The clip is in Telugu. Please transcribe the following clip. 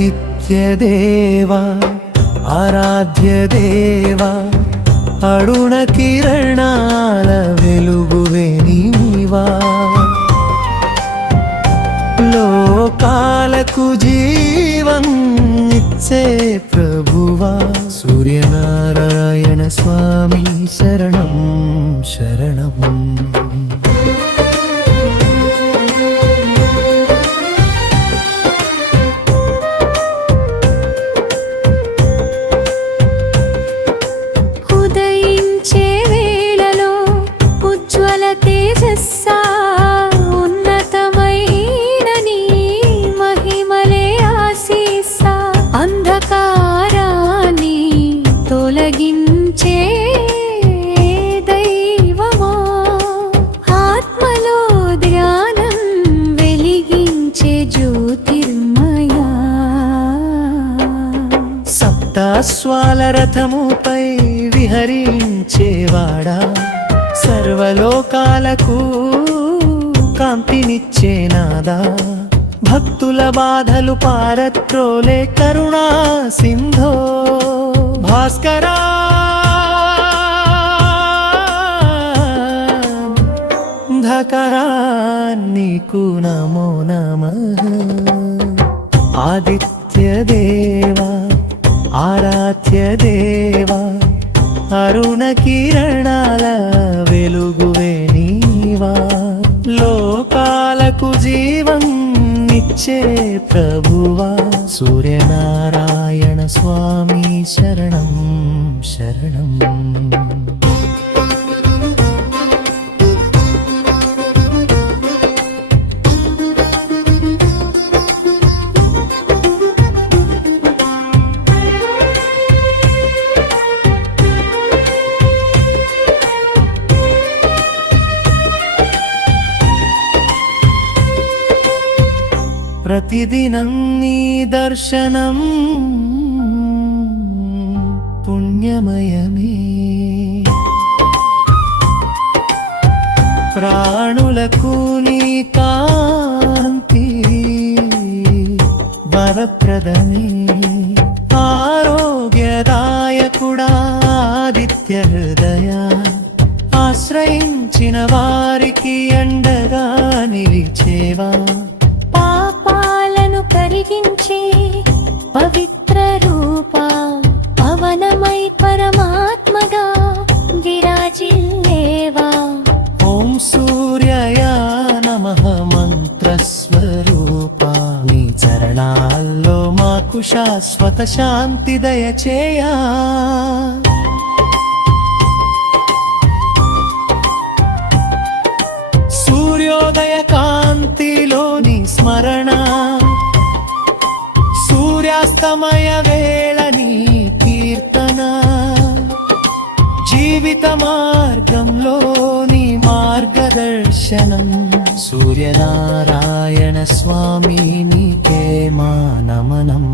ఆదిత్యదేవా ఆరాధ్యదేవా అరుణ కిరణాల వెలుగువే నీవా లోకాలకు జీవం ఇచ్చే ప్రభువా సూర్యనారాయణ స్వామి శరణం శరణం సప్తాశ్వాల రథముపై విహరించేవాడా సర్వలోకాలకు కాంతినిచ్చే నాదా భక్తుల బాధలు పారత్రోలే కరుణా సింధో భాస్కరా ధకరా నీకు నమో నమః ఆదిత్యదేవా ఆరాధ్యదేవా అరుణ కిరణాల వెలుగువే నీవా లోకాలకు జీవం ఇచ్చే ప్రభువా సూర్యనారాయణ స్వామి శరణం శరణం ప్రతిదినం నీ దర్శనం పుణ్యమయమే ప్రాణులకు నీ కాంతి వరప్రదమే ఆరోగ్యదాయకుడా ఆదిత్య హృదయ ఆశ్రయించిన వారికి అండగా నిలిచేవా కరిగించే పవిత్ర రూపా పవనమై పరమాత్మగా విరాజిల్లేవా ఓం సూర్యయ నమః మంత్రస్వరూపా నీ చరణాల్లో మాకు శాశ్వత శాంతి దయచేయా సూర్యోదయ కాంతిలోని స్మరణ సూర్యాస్తమయ వేళ నీ కీర్తన జీవిత మార్గంలో నీ మార్గదర్శనం సూర్యనారాయణ స్వామి నీకే మా నమనం